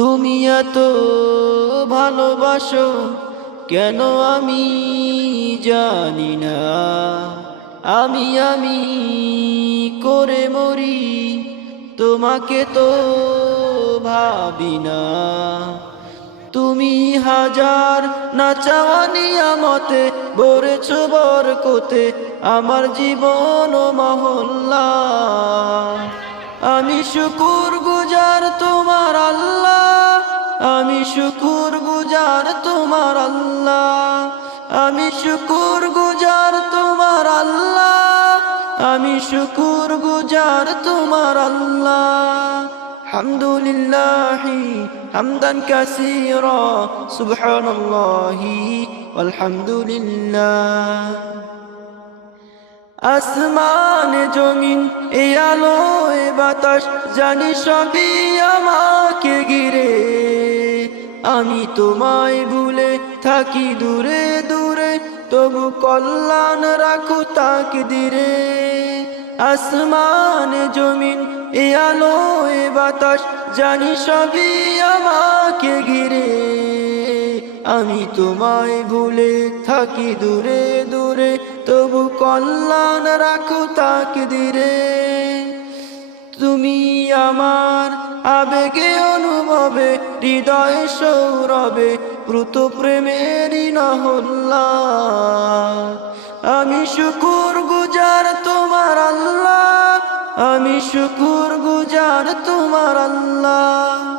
তুমি এত ভালোবাসো কেন আমি জানি না। আমি করে মরি, তোমাকে তো ভাবি না। তুমি হাজার না চাওয়া নিয়ামতে ভরেছো বরকতে আমার জীবন ও মহল্লা। আমি শুকুর গুজার তোমার আল্লাহ, আমি শুকুর গুজার তোমার আল্লাহ, আমি শুকুর গুজার তোমার আল্লাহ, আমি শুকুর গুজার তোমার আল্লাহ। হামদুলিল্লাহি হামদান কাসীরা সুবহানাল্লাহি ওয়ালহামদুলিল্লাহ। আসমান জমিন এ আলো এ বাতাস জানি সবই আমাকে ঘিরে। আমি তোমায় ভুলে থাকি দূরে দূরে, তবু কল্যাণ রাখো তাকদীরে। আসমান জমিন এ আলো এ বাতাস জানি সবই আমাকে ঘিরে। আমি তোমায় ভুলে থাকি দূরে দূরে, তবু কল্যাণ রাখো তাকদীরে। তুমি আমার আবেগে অনুভবে হৃদয়ে সৌরভে প্রত প্রেমেরই নহল্লা। আমি শুকুর গুজার তোমার আল্লাহ, আমি শুকুর গুজার তোমার আল্লাহ।